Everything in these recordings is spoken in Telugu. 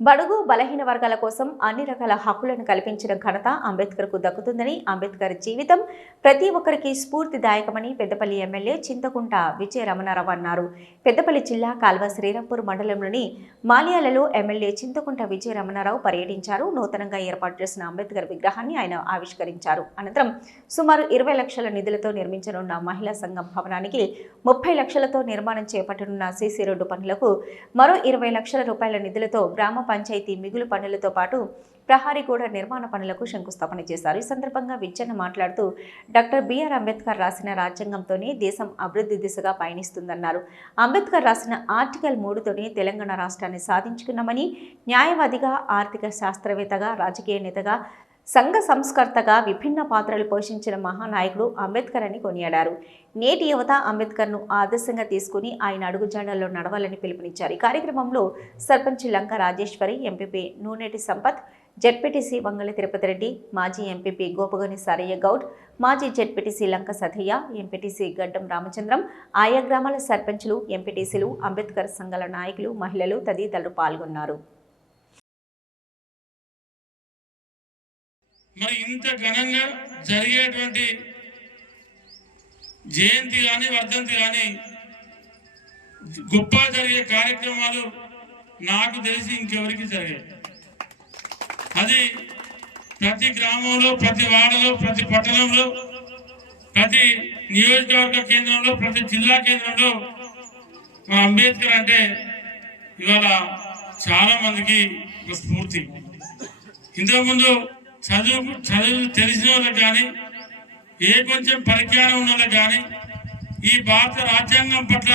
బడుగు బలహీన వర్గాల కోసం అన్ని రకాల హక్కులను కల్పించిన ఘనత అంబేద్కర్కు దక్కుతుందని అంబేద్కర్ జీవితం. ప్రతి ఒక్కరికి స్ఫూర్తిదాయకమని పెద్దపల్లి ఎమ్మెల్యే చింతకుంట విజయ రమణారావు అన్నారు. పెద్దపల్లి జిల్లా కాల్వ శ్రీరాంపూర్ మండలంలోని మాల్యాలలో ఎమ్మెల్యే చింతకుంట విజయ రమణారావు పర్యటించారు. నూతనంగా ఏర్పాటు చేసిన అంబేద్కర్ విగ్రహాన్ని ఆయన ఆవిష్కరించారు. అనంతరం సుమారు ఇరవై లక్షల నిధులతో నిర్మించనున్న మహిళా సంఘం భవనానికి ముప్పై లక్షలతో నిర్మాణం చేపట్టనున్న సీసీ రోడ్డు పనులకు మరో ఇరవై లక్షల రూపాయల నిధులతో గ్రామ పంచాయతీ మిగులు పనులతో పాటు ప్రహారీ గోడ నిర్మాణ పనులకు శంకుస్థాపన చేశారు. ఈ సందర్భంగా విచ్చన్న మాట్లాడుతూ డాక్టర్ బిఆర్ అంబేద్కర్ రాసిన రాజ్యాంగంతోనే దేశం అభివృద్ధి దిశగా పయనిస్తుందన్నారు. అంబేద్కర్ రాసిన ఆర్టికల్ మూడుతోనే తెలంగాణ రాష్ట్రాన్ని సాధించుకున్నామని న్యాయవాదిగా ఆర్థిక శాస్త్రవేత్తగా రాజకీయ నేతగా సంఘ సంస్కర్తగా విభిన్న పాత్రలు పోషించిన మహానాయకుడు అంబేద్కర్ అని కొనియాడారు. నేటి యువత అంబేద్కర్ను ఆదర్శంగా తీసుకుని ఆయన అడుగుజాడల్లో నడవాలని పిలుపునిచ్చారు. ఈ కార్యక్రమంలో సర్పంచ్ లంక రాజేశ్వరి ఎంపీపీ నూనెటి సంపత్ జెడ్పీటీసీ వంగళ తిరుపతి రెడ్డి మాజీ ఎంపీపీ గోపగని సారయ్య గౌడ్ మాజీ జెడ్పీటీసీ లంక సథయ్య ఎంపీటీసీ గడ్డం రామచంద్రం ఆయా గ్రామాల సర్పంచులు ఎంపీటీసీలు అంబేద్కర్ సంఘాల నాయకులు మహిళలు తదితరులు పాల్గొన్నారు. మరి ఇంత ఘనంగా జరిగేటువంటి జయంతి కానీ వర్ధంతి కానీ గొప్ప జరిగే కార్యక్రమాలు నాకు తెలిసి ఇంకెవరికి జరిగాయి అది ప్రతి గ్రామంలో ప్రతి వాడలో ప్రతి పట్టణంలో ప్రతి నియోజకవర్గ కేంద్రంలో ప్రతి జిల్లా కేంద్రంలో మా అంబేద్కర్ అంటే ఇవాళ చాలా మందికి ఒక స్ఫూర్తి. ఇంతకుముందు చదువు చదువు తెలిసిన వాళ్ళకి కానీ ఏ కొంచెం పరిజ్ఞానం ఉన్న వాళ్ళకి కానీ ఈ భారత రాజ్యాంగం పట్ల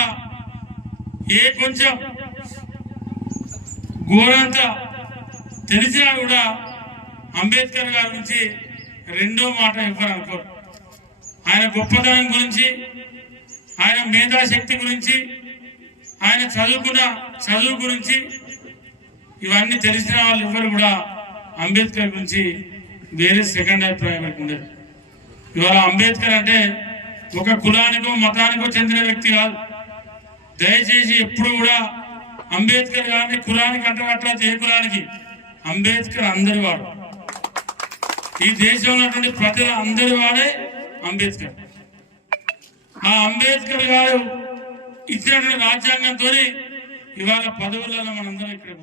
ఏ కొంచెం ఘోరంత తెలిసినా కూడా అంబేద్కర్ గారి గురించి రెండో మాట ఎవరు ఆయన గొప్పతనం గురించి ఆయన మేధాశక్తి గురించి ఆయన చదువుకున్న చదువు గురించి ఇవన్నీ తెలిసిన వాళ్ళు ఎవరు కూడా అంబేద్కర్ గురించి వేరే సెకండ్ అభిప్రాయం ఉండేది. ఇవాళ అంబేద్కర్ అంటే ఒక కులానికో మతానికో చెందిన వ్యక్తి కాదు. దయచేసి ఎప్పుడు కూడా అంబేద్కర్ గారిని కులానికి అంటగట్లా ఏ కులానికి? అంబేద్కర్ అందరి వాడు. ఈ దేశంలో ఉన్నటువంటి ప్రజల అందరి వాడే అంబేద్కర్. ఆ అంబేద్కర్ గారు ఇచ్చినటువంటి రాజ్యాంగంతో ఇవాళ పదవులలో మనందరం ఇక్కడ